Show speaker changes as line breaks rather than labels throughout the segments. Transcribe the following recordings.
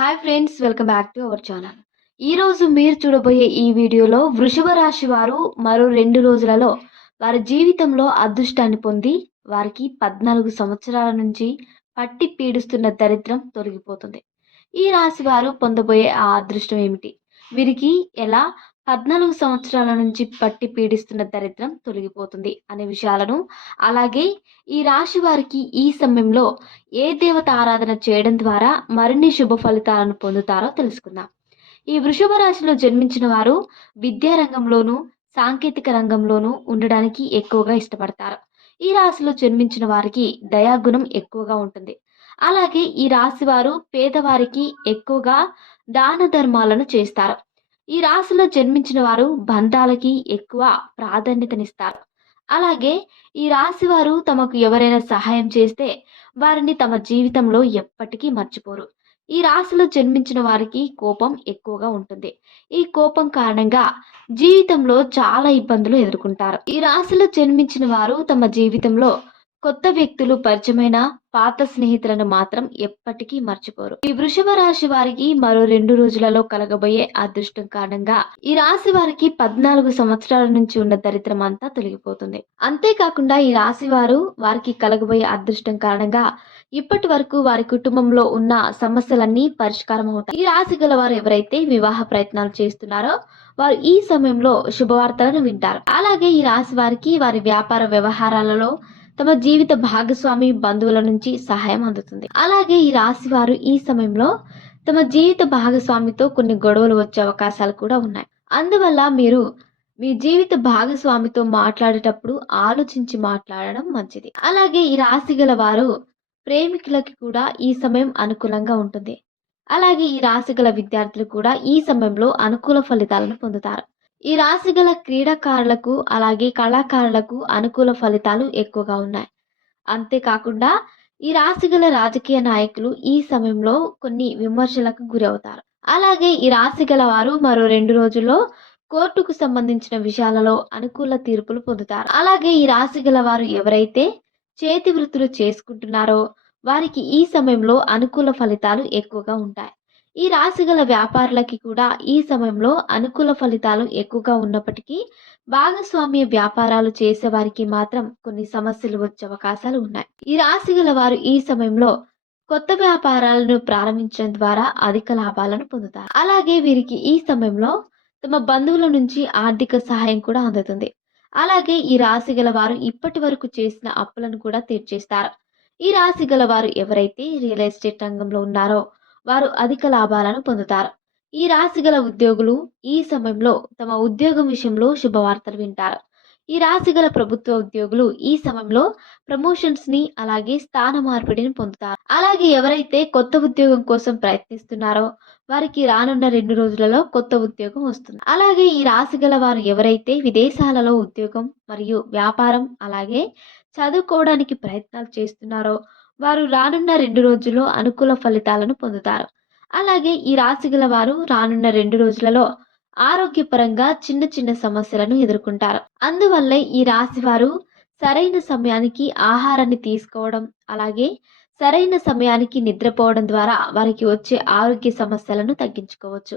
Hi friends welcome back to our channel ఈరోజు మీరు చూడబోయే ఈ వీడియోలో వృషభ రాశి వారు మరో రెండు రోజులలో వారి జీవితంలో అదృష్టాన్ని పొంది వారికి పద్నాలుగు సంవత్సరాల నుంచి పట్టి పీడిస్తున్న దరిద్రం తొలగిపోతుంది. ఈ రాశి వారు పొందబోయే ఆ అదృష్టం ఏమిటి? వీరికి ఎలా పద్నాలుగు సంవత్సరాల నుంచి పట్టి పీడిస్తున్న దరిద్రం తొలగిపోతుంది అనే విషయాలను అలాగే ఈ రాశి వారికి ఈ సమయంలో ఏ దేవత ఆరాధన చేయడం ద్వారా మరిన్ని శుభ ఫలితాలను పొందుతారో తెలుసుకుందాం. ఈ వృషభ రాశిలో జన్మించిన వారు విద్యారంగంలోనూ సాంకేతిక రంగంలోనూ ఉండడానికి ఎక్కువగా ఇష్టపడతారు. ఈ రాశిలో జన్మించిన వారికి దయాగుణం ఎక్కువగా ఉంటుంది. అలాగే ఈ రాశి వారు పేదవారికి ఎక్కువగా దాన ధర్మాలను చేస్తారు. ఈ రాశిలో జన్మించిన వారు బంధాలకి ఎక్కువ ప్రాధాన్యతనిస్తారు. అలాగే ఈ రాశి వారు తమకు ఎవరైనా సహాయం చేస్తే వారిని తమ జీవితంలో ఎప్పటికీ మర్చిపోరు. ఈ రాశిలో జన్మించిన వారికి కోపం ఎక్కువగా ఉంటుంది. ఈ కోపం కారణంగా జీవితంలో చాలా ఇబ్బందులు ఎదుర్కొంటారు. ఈ రాశిలో జన్మించిన వారు తమ జీవితంలో కొత్త వ్యక్తులు పరిచయమైన పాత స్నేహితులను మాత్రం ఎప్పటికీ మర్చిపోరు. ఈ వృషభ రాశి వారికి మరో రెండు రోజులలో కలగబోయే అదృష్టం కారణంగా ఈ రాశి వారికి పద్నాలుగు సంవత్సరాల నుంచి ఉన్న దరిద్రం అంతా తొలగిపోతుంది. అంతేకాకుండా ఈ రాశి వారు వారికి కలగబోయే అదృష్టం కారణంగా ఇప్పటి వరకు వారి కుటుంబంలో ఉన్న సమస్యలన్నీ పరిష్కారం అవుతాయి. ఈ రాశి గల వారు ఎవరైతే వివాహ ప్రయత్నాలు చేస్తున్నారో వారు ఈ సమయంలో శుభవార్తలను వింటారు. అలాగే ఈ రాశి వారికి వారి వ్యాపార వ్యవహారాలలో తమ జీవిత భాగస్వామి బంధువుల నుంచి సహాయం అందుతుంది. అలాగే ఈ రాశి వారు ఈ సమయంలో తమ జీవిత భాగస్వామితో కొన్ని గొడవలు వచ్చే అవకాశాలు కూడా ఉన్నాయి. అందువల్ల మీరు మీ జీవిత భాగస్వామితో మాట్లాడేటప్పుడు ఆలోచించి మాట్లాడడం మంచిది. అలాగే ఈ రాశి గల వారు ప్రేమికులకి కూడా ఈ సమయం అనుకూలంగా ఉంటుంది. అలాగే ఈ రాశి గల విద్యార్థులు కూడా ఈ సమయంలో అనుకూల ఫలితాలను పొందుతారు. ఈ రాశి గల క్రీడాకారులకు అలాగే కళాకారులకు అనుకూల ఫలితాలు ఎక్కువగా ఉన్నాయి. అంతేకాకుండా ఈ రాశి గల రాజకీయ నాయకులు ఈ సమయంలో కొన్ని విమర్శలకు గురవుతారు. అలాగే ఈ రాశి గల వారు మరో రెండు రోజుల్లో కోర్టుకు సంబంధించిన విషయాలలో అనుకూల తీర్పులు పొందుతారు. అలాగే ఈ రాశి గల వారు ఎవరైతే చేతి వృత్తులు చేసుకుంటున్నారో వారికి ఈ సమయంలో అనుకూల ఫలితాలు ఎక్కువగా ఉంటాయి. ఈ రాశి గల వ్యాపారులకి కూడా ఈ సమయంలో అనుకూల ఫలితాలు ఎక్కువగా ఉన్నప్పటికీ భాగస్వామ్య వ్యాపారాలు చేసే వారికి మాత్రం కొన్ని సమస్యలు వచ్చే అవకాశాలు ఉన్నాయి. ఈ రాశి గల వారు ఈ సమయంలో కొత్త వ్యాపారాలను ప్రారంభించడం ద్వారా అధిక లాభాలను పొందుతారు. అలాగే వీరికి ఈ సమయంలో తమ బంధువుల నుంచి ఆర్థిక సహాయం కూడా అందుతుంది. అలాగే ఈ రాశి గల వారు ఇప్పటి వరకు చేసిన అప్పులను కూడా తీర్చేస్తారు. ఈ రాశి గల వారు ఎవరైతే రియల్ ఎస్టేట్ రంగంలో ఉన్నారో వారు అధిక లాభాలను పొందుతారు. ఈ రాశి గల ఉద్యోగులు ఈ సమయంలో తమ ఉద్యోగం విషయంలో శుభవార్తలు వింటారు. ఈ రాశి గల ప్రభుత్వ ఉద్యోగులు ఈ సమయంలో ప్రమోషన్స్ని అలాగే స్థాన మార్పిడిని పొందుతారు. అలాగే ఎవరైతే కొత్త ఉద్యోగం కోసం ప్రయత్నిస్తున్నారో వారికి రానున్న రెండు రోజులలో కొత్త ఉద్యోగం వస్తుంది. అలాగే ఈ రాశి గల వారు ఎవరైతే విదేశాలలో ఉద్యోగం మరియు వ్యాపారం అలాగే చదువుకోవడానికి ప్రయత్నాలు చేస్తున్నారో వారు రానున్న రెండు రోజుల్లో అనుకూల ఫలితాలను పొందుతారు. అలాగే ఈ రాశి గల వారు రానున్న రెండు రోజులలో ఆరోగ్యపరంగా చిన్న చిన్న సమస్యలను ఎదుర్కొంటారు. అందువల్లే ఈ రాశి వారు సరైన సమయానికి ఆహారాన్ని తీసుకోవడం అలాగే సరైన సమయానికి నిద్రపోవడం ద్వారా వారికి వచ్చే ఆరోగ్య సమస్యలను తగ్గించుకోవచ్చు.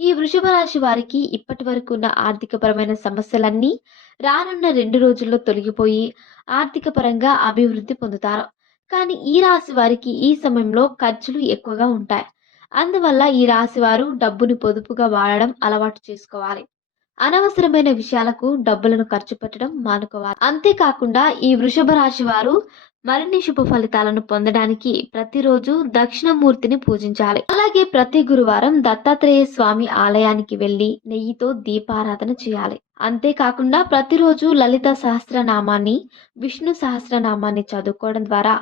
ఈ వృషభ రాశి వారికి ఇప్పటి వరకు ఉన్న ఆర్థికపరమైన సమస్యలన్నీ రానున్న రెండు రోజుల్లో తొలగిపోయి ఆర్థిక పరంగా అభివృద్ధి పొందుతారు. కానీ ఈ రాశి వారికి ఈ సమయంలో ఖర్చులు ఎక్కువగా ఉంటాయి. అందువల్ల ఈ రాశి వారు డబ్బుని పొదుపుగా వాడడం అలవాటు చేసుకోవాలి. అనవసరమైన విషయాలకు డబ్బులను ఖర్చు పెట్టడం మానుకోవాలి. అంతేకాకుండా ఈ వృషభ రాశి వారు మరిన్ని శుభ ఫలితాలను పొందడానికి ప్రతిరోజు దక్షిణమూర్తిని పూజించాలి. అలాగే ప్రతి గురువారం దత్తాత్రేయ స్వామి ఆలయానికి వెళ్ళి నెయ్యితో దీపారాధన చేయాలి. అంతేకాకుండా ప్రతిరోజు లలిత సహస్రనామాన్ని విష్ణు సహస్రనామాన్ని చదువుకోవడం ద్వారా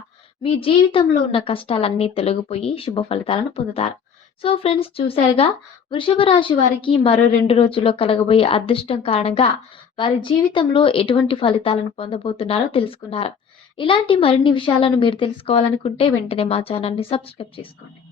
మీ జీవితంలో ఉన్న కష్టాలన్నీ తొలగిపోయి శుభ ఫలితాలను పొందుతారు. సో ఫ్రెండ్స్ చూశారుగా? వృషభ రాశి వారికి మరో రెండు రోజుల్లో కలగబోయే అదృష్టం కారణంగా వారి జీవితంలో ఎటువంటి ఫలితాలను పొందబోతున్నారో తెలుసుకున్నారు. ఇలాంటి మరిన్ని విషయాలను మీరు తెలుసుకోవాలనుకుంటే వెంటనే మా ఛానల్ని సబ్స్క్రైబ్ చేసుకోండి.